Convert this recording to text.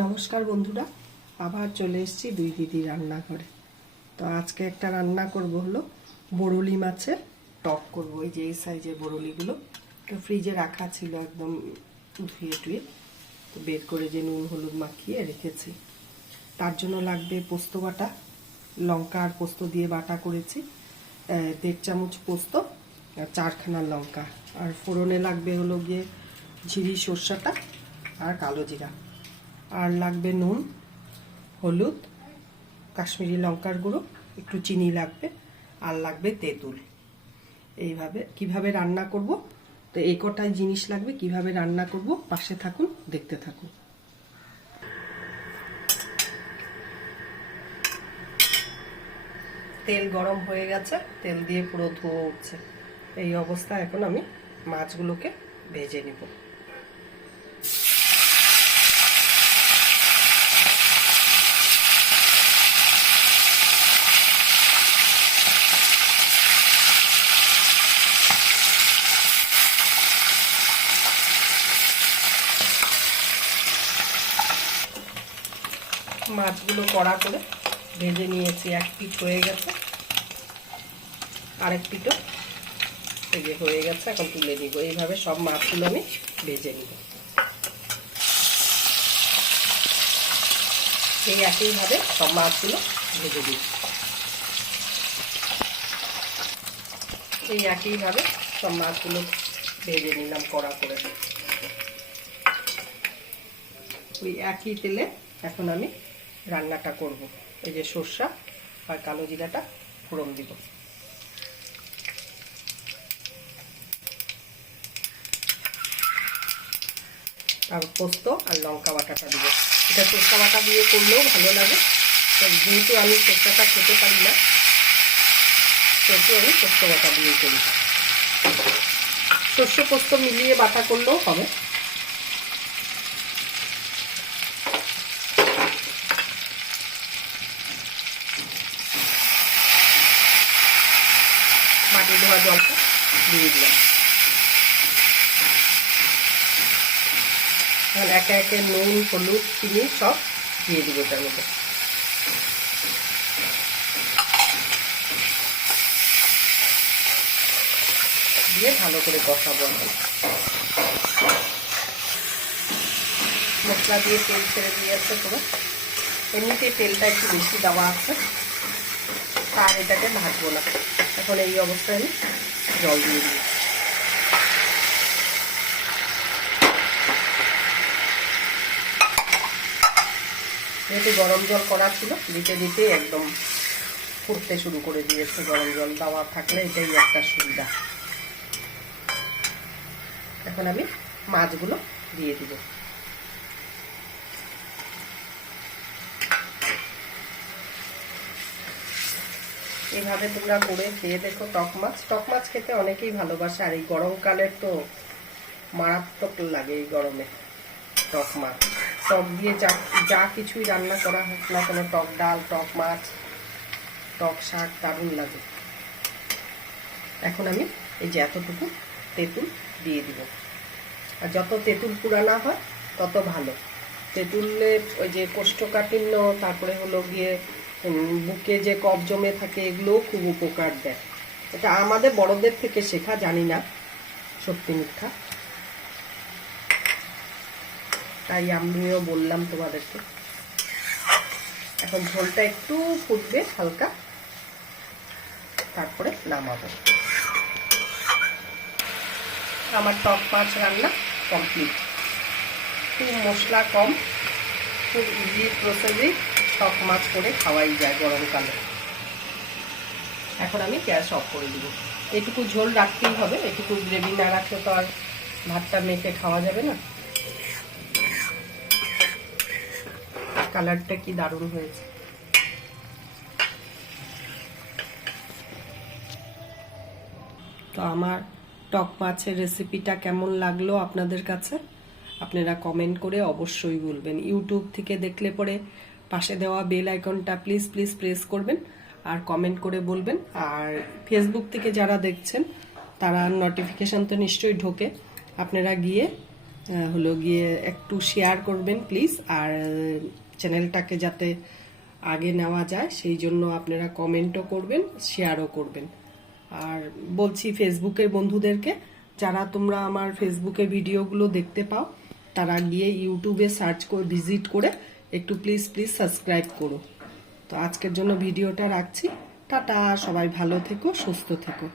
নমস্কার বন্ধুরা, আবার চলে এসেছি দুই দিদি রান্নাঘরে। তো আজকে একটা রান্না করব হলো বরলি মাছের টক করব। এই যে এই সাইজের বরলিগুলো ফ্রিজে রাখা ছিল, একদম ধুয়ে টুয়ে তো বের করে যে নুন হলুদ মাখিয়ে রেখেছি। তার জন্য লাগবে পোস্ত বাটা, লঙ্কা আর পোস্ত দিয়ে বাটা করেছি, 1.5 চামচ পোস্ত আর 4খানা লঙ্কা, আর ফোড়নে লাগবে হলো গিয়ে ঝিরি সর্ষাটা আর কালো জিরা, আর লাগবে নুন, হলুদ, কাশ্মীরি লঙ্কার গুঁড়ো, একটু চিনি লাগবে, আর লাগবে তেঁতুল। এইভাবে কিভাবে রান্না করব, তো এই কটাই জিনিস লাগবে। কিভাবে রান্না করব পাশে থাকুন, দেখতে থাকুন। তেল গরম হয়ে গেছে, তেল দিয়ে পুরো ধোয়া উঠছে। এই অবস্থা এখন আমি মাছগুলোকে ভেজে নিব। মাছগুলো কড়া করে ভেজে নিয়েছি, এক পিঠ হয়ে গেছে, আরেক পিঠও এই যে হয়ে গেছে। এখন তুলে নিব। এইভাবে সব মাছগুলো আমি ভেজে নিব। এই একইভাবে সব মাছগুলো ভেজে দিই। এই একইভাবে সব মাছগুলো ভেজে নিলাম কড়া করে। ওই একই তেলে এখন আমি রান্নাটা করব। এই যে সর্ষা আর কালো জিরাটা ফোড়ন দিব। আর পোস্ত আর লঙ্কা বাটাটা দিব। এটা সর্ষা বাটা দিয়ে করলেও ভালো লাগে, যেহেতু আমি সর্ষাটা খেতে পারি না সেহেতু আমি পোস্ত বাটা দিয়ে করি। সর্ষে পোস্ত মিলিয়ে বাটা করলেও হবে। মাটি ধোয়া জলটা দিয়ে দিলাম। এখন একে একে নুন হলুদ চিনি সব দিয়ে দিব তার মধ্যে। দিয়ে ভালো করে কষাবো। মশলা দিয়ে তেল ছেড়ে দিয়েছে পুরো। এমনিতে তেলটা একটু বেশি দেওয়া আছে, আর এটাকে ভাজবো না। এখন এই অবস্থায় আমি জল দিয়ে দিই। যেহেতু গরম জল করা ছিল, দিতে দিতে একদম ফুটতে শুরু করে দিয়েছে। গরম জল দেওয়া থাকলে এটাই একটা সুবিধা। এখন আমি মাছগুলো দিয়ে দিব। এইভাবে তোমরা করে খেয়ে দেখো টক মাছ। টক মাছ খেতে অনেকেই ভালোবাসে, আর এই গরমকালের তো মারাত্মক লাগে। এই গরমে টক মাছ, টক দিয়ে যা কিছুই রান্না করা হোক না কেন, টক ডাল, টক মাছ, টক শাক দারুণ লাগে। এখন আমি এই যে এতটুকু তেঁতুল দিয়ে দিব। আর যত তেঁতুল পুরানা হয় তত ভালো। তেঁতুলের ওই যে কোষ্ঠকাঠিন্য, তারপরে হলো গিয়ে বুকে যে কফ জমে থাকে, এগুলোও খুব উপকার দেয়। এটা আমাদের বড়দের থেকে শেখা, জানি না সত্যি মিথ্যা, তাই আমিও বললাম তোমাদেরকে। এখন ঝোলটা একটু ফুটবে হালকা, তারপরে নামাবো। আমার টক মাছ রান্না কমপ্লিট। খুব মশলা কম, খুব ইজি প্রসেসে টক মাছ করে খাওয়াই যায় গরমকালে। এখন আমি গ্যাস অফ করে দিব। এইটুকু ঝোল রাখতেই হবে, এইটুকু গ্রেভি না রাখলে তো আর ভাতটা মেখে খাওয়া যাবে না। কালারটা কি দারুণ হয়েছে। তো আমার টক মাছের রেসিপিটা কেমন লাগলো আপনাদের কাছে, আপনারা কমেন্ট করে অবশ্যই বলবেন। ইউটিউব থেকে দেখলে পরে পাশে দেওয়া বেল আইকনটা প্লিজ প্লিজ প্রেস করবেন আর কমেন্ট করে বলবেন। আর ফেসবুক থেকে যারা দেখছেন তারা নোটিফিকেশন তো নিশ্চয়ই ঢোকে, আপনারা গিয়ে হলো গিয়ে একটু শেয়ার করবেন প্লিজ। আর চ্যানেলটাকে যাতে আগে নেওয়া যায় সেই জন্য আপনারা কমেন্টও করবেন, শেয়ারও করবেন। আর বলছি ফেসবুকের বন্ধুদেরকে, যারা তোমরা আমার ফেসবুকে ভিডিওগুলো দেখতে পাও তারা গিয়ে ইউটিউবে সার্চ করে ভিজিট করে একটু প্লিজ সাবস্ক্রাইব করো। তো আজকের জন্য ভিডিওটা রাখছি। টাটা, সবাই ভালো থেকো, সুস্থ থেকো।